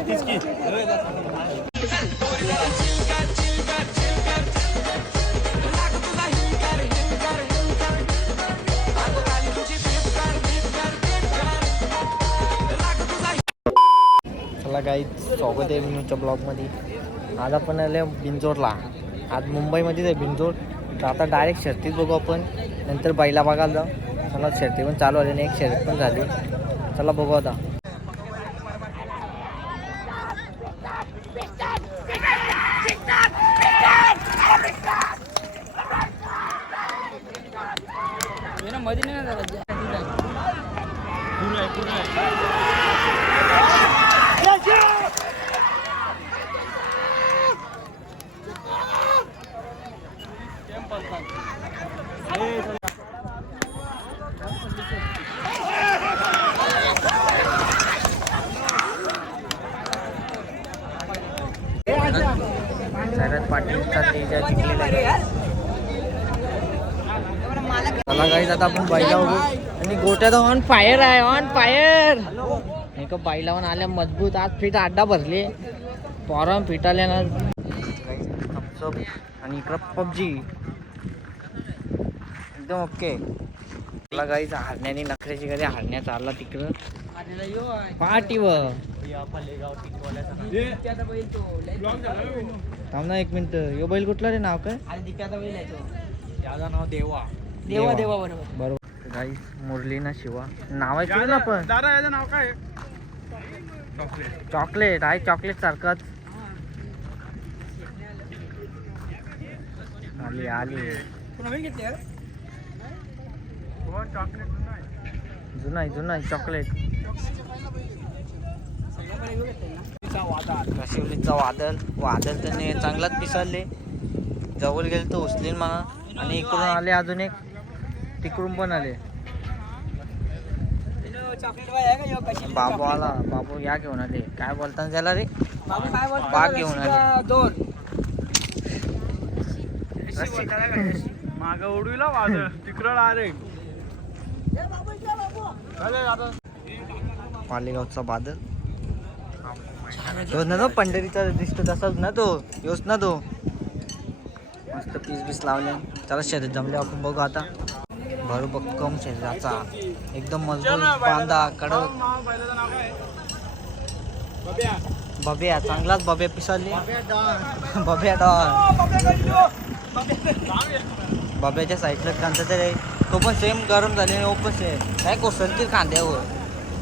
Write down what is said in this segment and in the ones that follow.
चला काही स्वागत आहे विनूच्या ब्लॉगमध्ये आज आपण आले बिंजोरला. आज मुंबईमध्येच आहे बिंजोर. तर आता डायरेक्ट शर्तीत बघू आपण. नंतर बैला बघायला जाऊ. चला शर्ती पण चालू आली आणि एक शर्यत पण झाली. चला बघू आता. ಮದಿನ गाईज आता आपण बैला आणि गोट्याचा ऑन फायर आहे ऑन फायर एक बैलावर आल्या मजबूत. आज फिट अड्डा भरले. पोराम फिट आल्या ना थम्सअप आणि इकडं पबजी एकदम ओके चला गाईज हारण्याने नखऱ्याची गाडी हारण्या चालला तिकडं. पाठीवर. थांब ना एक मिनिट. यो बैल कुठला रे? नाव काय? नाव देवा. देवा देवा. बरोबर. बरोबर. गाई मुरली ना शिवा. नाव आहे ना पण. दादा याचं नाव काय चॉकलेट. आहे चॉकलेट सारखंच. आली आली. चॉकलेट जुना आहे. जुना आहे चॉकलेट. काशिवलीचा वादळ वादळ त्याने चांगलाच पिसाळले. जवळ गेले तर उचलीन म्हणा. आणि इकडून आले अजून एक. तिकडून पण आले. बाबू आला बाबू या घेऊन आले. काय बोलताना त्याला रे? बाग घेऊन आले. दोन. माग उडविला वादळ तिकडं अरे मालेगावचा बादल. तो ना तो पंढरीचा दिसतो तसाच ना तो. योच ना तो. मस्त पीस बीस लावले. त्याला शरीर जमले आपण बघू आता. भरभक्कम शरीराचा. एकदम मजबूत बांधा कडक. बब्या चांगलाच बब्या पिसाले. बब्या डॉन. बब्याच्या साईडला कांदा तर तो पण सेम गरम झाले ओपन सेम काय कोसळतील कांद्यावर?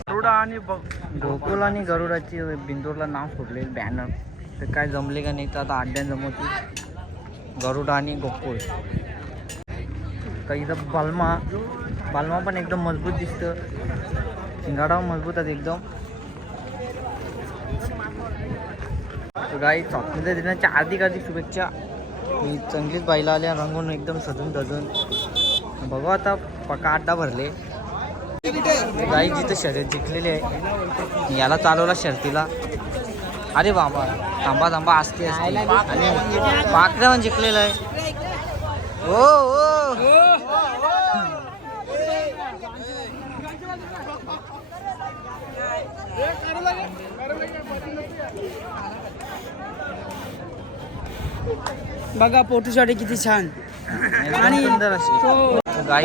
गरुडा आणि गोकुल आणि गरुडाची बिंदूरला नाव सोडले बॅनर तर काय जमले का नाही तर आता अड्ड्यान जमवतील. गरुडा आणि गोकुळ तर इथं बालमा बालमा पण एकदम मजबूत दिसतं. शिंगाडा मजबूत आहेत एकदम. गाई स्वातंत्र्य दिनाच्या हार्दिक हार्दिक शुभेच्छा. मी चांगलीच बाईला आल्या रंगून एकदम सजून धजून. बघू आता पका अड्डा भरले. गाई जिथं शर्यत जिंकलेली आहे. याला चालवला शर्तीला. अरे बाबा थांबा थांबा असते असते आणि पाकड्या पण जिंकलेलं आहे. हो हो. बघा फोटोसाठी किती छान. आणि सुंदर अशी. गाई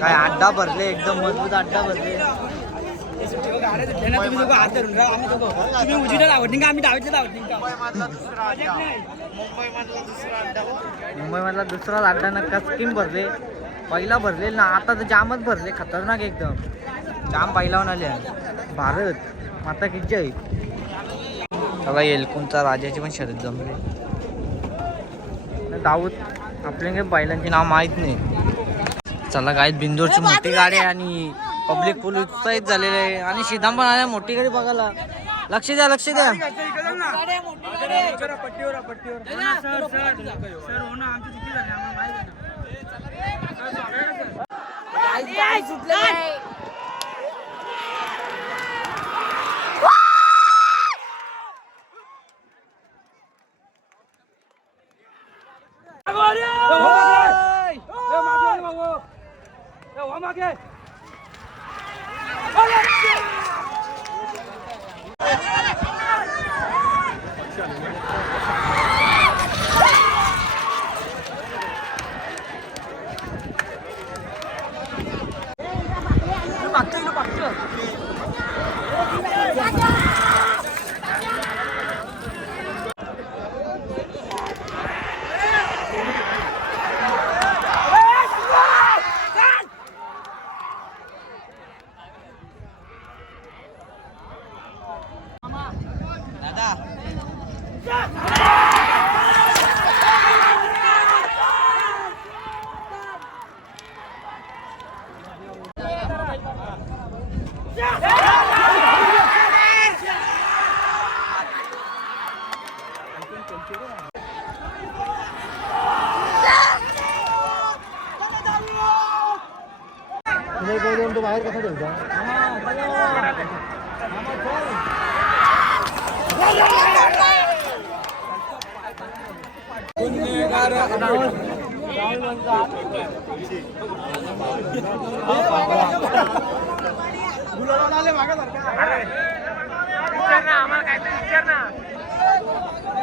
काय अड्डा भरले एकदम मजबूत अड्डा भरले. तुम्ही आम्ही का? का? मुंबईमधला दुसरा अड्डा नक्का स्कीम भरले. पहिला भरले ना आता तर जामच भरले खतरनाक एकदम. जाम बैलावून आले भारत माता की जय. त्याला एलकुंचा राजाची पण शर्यत जमले. दाऊद आपल्या काही बैलांचे नाव माहीत नाही. चला काय बिंदूरची मोठी गाडी आहे आणि पब्लिक फुल उत्साहित झालेले आहे. आणि शिदाम पण आल्या मोठी गाडी बघायला. लक्ष द्या लक्ष द्या. पट्टीवर आहे, पट्टीवर सुटलं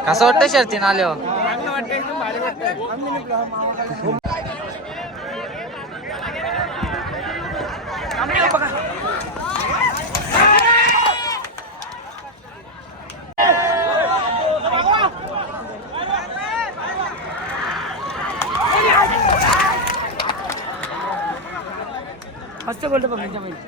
कसं वाटतं शर्तीन आल्यावर? मस्त बोलतो पब्लिकच्या पाहिजे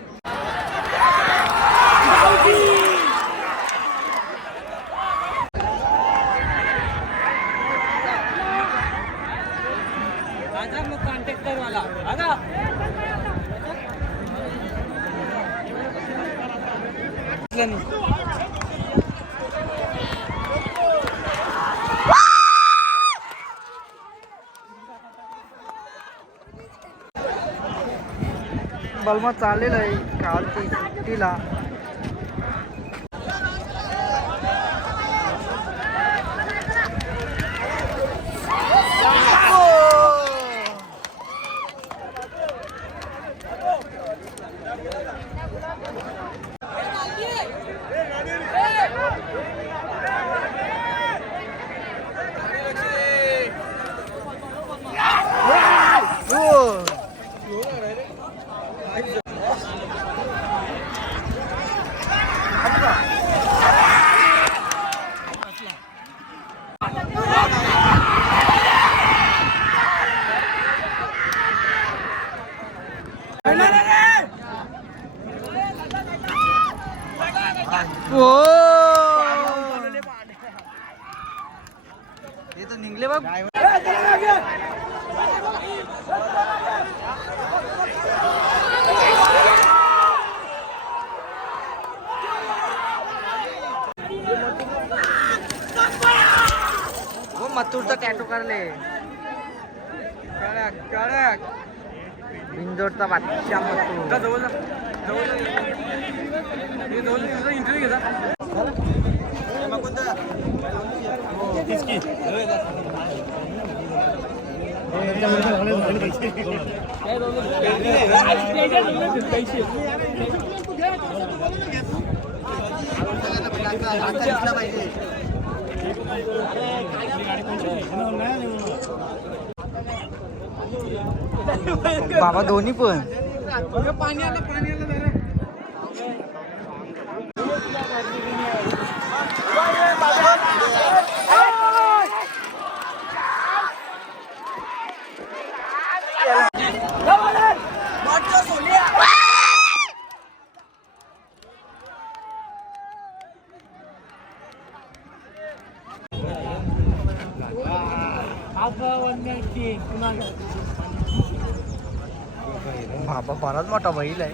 बलमा चाललेलं आहे कालची सुट्टीला हो. हो हे तर निघले बघ. हो मथुरचा टॅटो करले. कडक कडक बिंदोडचा बादशा मथुर. जवळ जवळ इंटरव्ह्यू घेता बाबा दोन्ही पण. पाणी आलं पाणी आलं. बाबा बराच मोठा बैल आहे.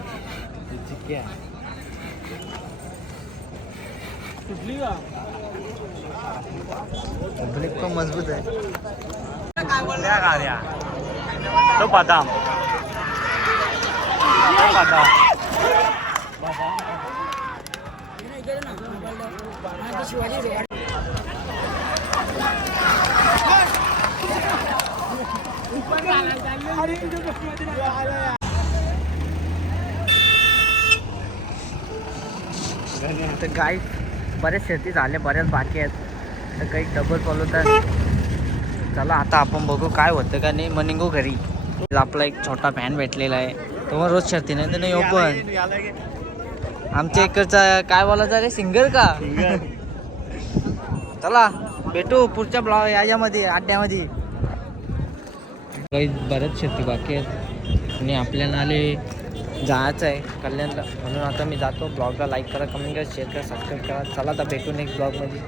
पब्लिक पण मजबूत आहे. तो बदाम. बदाम. तर गाई बरेच शेती झाले बऱ्याच बाकी आहेत. तर काही डबल चालवतात चला आता आपण बघू काय होतं का नाही. मग निघू घरी. आपला एक छोटा फॅन भेटलेला आहे. तो मग रोज शर्ती नाही तर नाही ओपन आमच्या इकडचा काय बोलायचं रे सिंगर का? चला भेटू पुढच्या ब्लॉग याच्यामध्ये अड्ड्यामध्ये काही बऱ्याच शेती बाकी आहेत. आणि आपल्याला आले जायचं आहे कल्याणला. म्हणून आता मी जातो. ब्लॉगला लाईक करा कमेंट करा शेअर करा सबस्क्राईब करा. चला आता भेटू एक ब्लॉगमध्ये